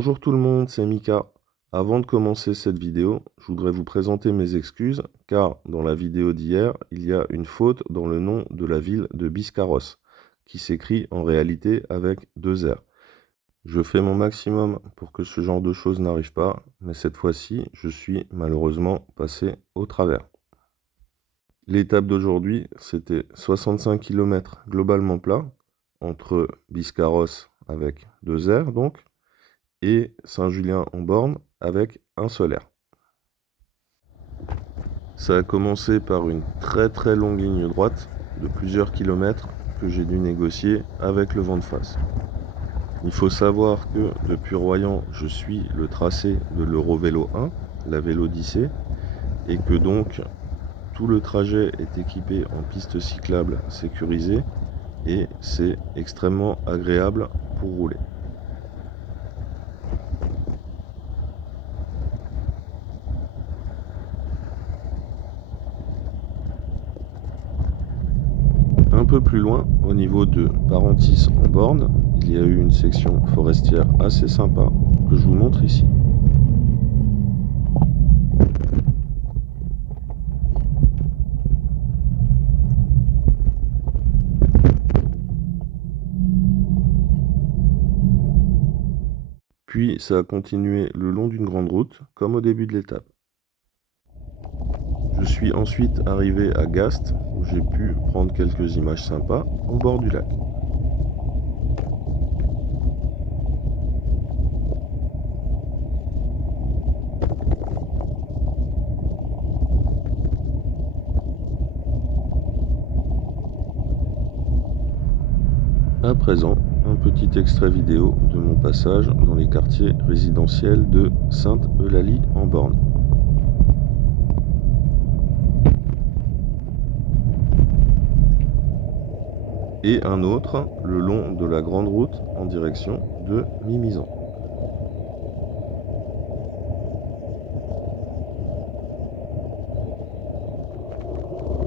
Bonjour tout le monde, c'est Mika. Avant de commencer cette vidéo, je voudrais vous présenter mes excuses, car dans la vidéo d'hier, il y a une faute dans le nom de la ville de Biscarrosse, qui s'écrit en réalité avec 2 R. Je fais mon maximum pour que ce genre de choses n'arrive pas, mais cette fois-ci, je suis malheureusement passé au travers. L'étape d'aujourd'hui, c'était 65 km globalement plat, entre Biscarrosse avec 2 R donc, et Saint-Julien-en-Born avec un seul R. Ça a commencé par une très longue ligne droite de plusieurs kilomètres que j'ai dû négocier avec le vent de face. Il faut savoir que depuis Royan, je suis le tracé de l'Eurovélo 1, la Vélodyssée, et que donc tout le trajet est équipé en piste cyclable sécurisée et c'est extrêmement agréable pour rouler. Un peu plus loin, au niveau de Parentis-en-Born, il y a eu une section forestière assez sympa que je vous montre ici. Puis ça a continué le long d'une grande route, comme au début de l'étape. Je suis ensuite arrivé à Gast, où j'ai pu prendre quelques images sympas au bord du lac. À présent, un petit extrait vidéo de mon passage dans les quartiers résidentiels de Sainte-Eulalie-en-Born. Et un autre le long de la grande route en direction de Mimizan.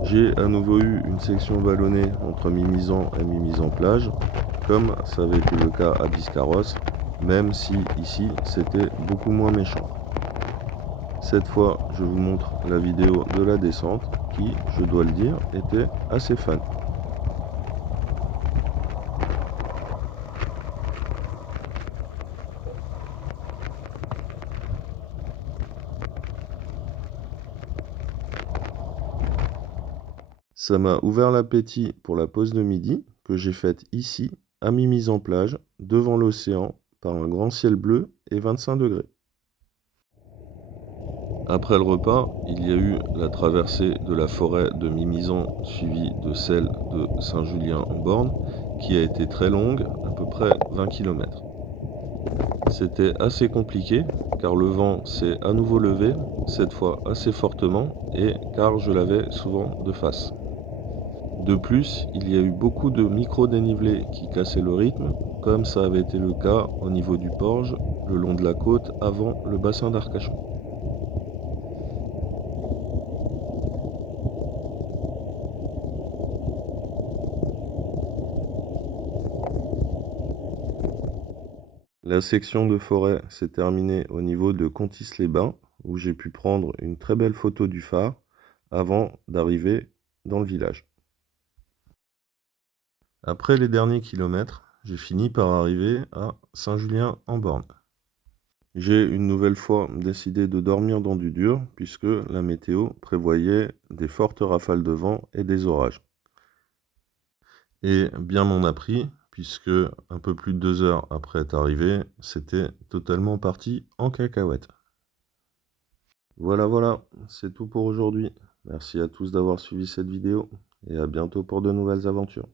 J'ai à nouveau eu une section vallonnée entre Mimizan et Mimizan-Plage, comme ça avait été le cas à Biscarrosse, même si ici c'était beaucoup moins méchant. Cette fois, je vous montre la vidéo de la descente qui, je dois le dire, était assez fun. Ça m'a ouvert l'appétit pour la pause de midi que j'ai faite ici, à Mimizan-Plage, devant l'océan, par un grand ciel bleu et 25 degrés. Après le repas, il y a eu la traversée de la forêt de Mimizan suivie de celle de Saint-Julien-en-Born qui a été très longue, à peu près 20 km. C'était assez compliqué car le vent s'est à nouveau levé, cette fois assez fortement et car je l'avais souvent de face. De plus, il y a eu beaucoup de micro-dénivelés qui cassaient le rythme, comme ça avait été le cas au niveau du Porge, le long de la côte avant le bassin d'Arcachon. La section de forêt s'est terminée au niveau de Contis-les-Bains, où j'ai pu prendre une très belle photo du phare avant d'arriver dans le village. Après les derniers kilomètres, j'ai fini par arriver à Saint-Julien-en-Born. J'ai une nouvelle fois décidé de dormir dans du dur, puisque la météo prévoyait des fortes rafales de vent et des orages. Et bien m'en a pris, puisque un peu plus de 2 heures après être arrivé, c'était totalement parti en cacahuète. Voilà, c'est tout pour aujourd'hui. Merci à tous d'avoir suivi cette vidéo, et à bientôt pour de nouvelles aventures.